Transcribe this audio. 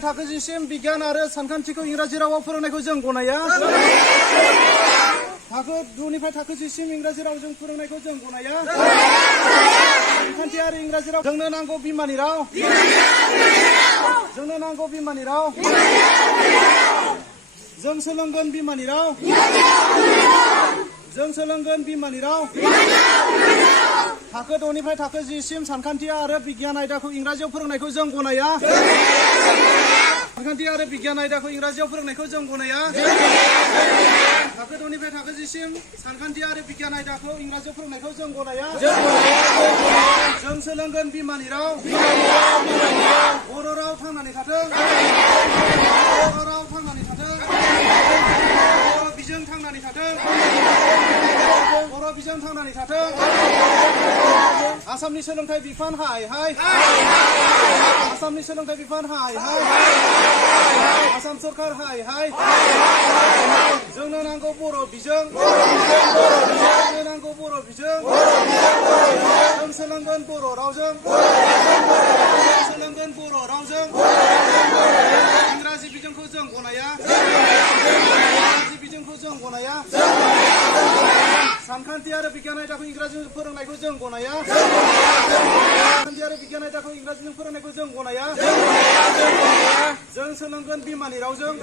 थाखोसिम बिगियान आरो सानखान्थिखौ इंराजि रावाव फोरोंनायखौ जों गनाया। थाखो 2 निफ्राय थाखो 10 सिम इंराजि रावजों फोरोंनायखौ जों गनाया। सानखान्थि आरो इंराजि राव जोंनो नांगौ बिमानि राव। जोंनो नांगौ बिमानि राव। जों सोलोंगोन बिमानि राव। जों सोलोंगोन बिमानि राव। थाखो 2 निफ्राय थाखो 10 सिम सानखान्थि आरो बिगियान आयदाखौ इंराजियाव फोरोंनायखौ जों गनाया। सानखान्थि आरो बिगियान आयदाखौ इंराजियाव फोरोंनायखौ जों गनाया। थाखो 2 निफ्राय थाखो 10 सिम सानखान्थि आरो बिगियान आयदाखौ इंराजियाव फोरोंनायखौ जों गनाया। जों सोलोंगोन बिमानि राव। बर' राव थांनानै थाथों। बर' राव थांनानै थाथों। बर' बिजों थांनानै थाथों। बर' बिजों थांनानै थाथों। आसामनि सोलोंथाइ बिफान हाय हाय। आसामनि सोलोंथाइ बिफान हाय हाय। आसाम सरकार हाय हाय। जोंनो नांगौ बर' बिजों। जोंनो नांगौ बर' बिजों। जों सोलोंगोन बर' रावजों। सोलोंगोन बर' रावजों। इंराजि बिजोंखौ जों गनाया। इंराजि बिजोंखौ जों गनाया। सानखान्थि आरो बिगियान आयदाखौ इंराजिजों फोरोंनायखौ जों गनाया। सानखान्थि आरो बिगियान आयदाखौ इंराजिजों फोरोंनायखौ जों गनाया। जों सोलोंगोन बिमानि रावजों।